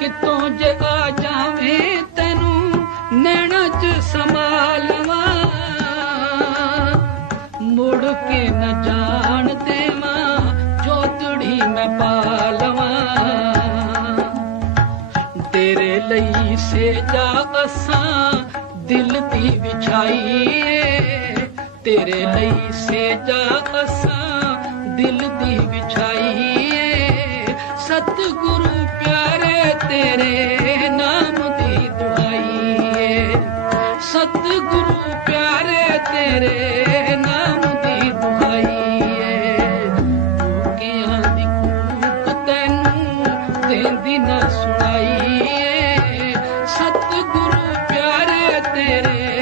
ਕਿਤੋਂ ਜੇ ਆ ਜਾਵੇਂ ਤੈਨੂੰ, ਨੈਣਾ ਚ ਸਮਾ ਲਵਾਂ ਮੁੜ ਕੇ ਨਾ ਜਾਣ ਦੇਵਾਂ ਜੋਤੜੀ ਮੈਂ ਪਾ ਲਵਾਂ ਤੇਰੇ ਲਈ ਸੇਜਾ ਅਸਾਂ, ਦਿਲ ਦੀ ਵਿਛਾਈ ਤੇਰੇ ਲਈ ਸੇਜਾ ਅਸਾਂ, ਦਿਲ ਦੀ ਵਿਛਾਈ ਏ ਸਤਿਗੁਰੂ ਤੇਰੇ ਨਾਮ ਦੀ ਦੁਆਈ ਸਤਿਗੁਰੂ ਪਿਆਰੇ, ਤੇਰੇ ਨਾਮ ਦੀ ਦੁਆਈ ਏ। ਲੋਕਿਆਂ ਤੈਨੂੰ ਦੇਂਦੀ ਨਾ ਸੁਣਾਈ ਸਤਿਗੁਰੂ ਪਿਆਰੇ, ਤੇਰੇ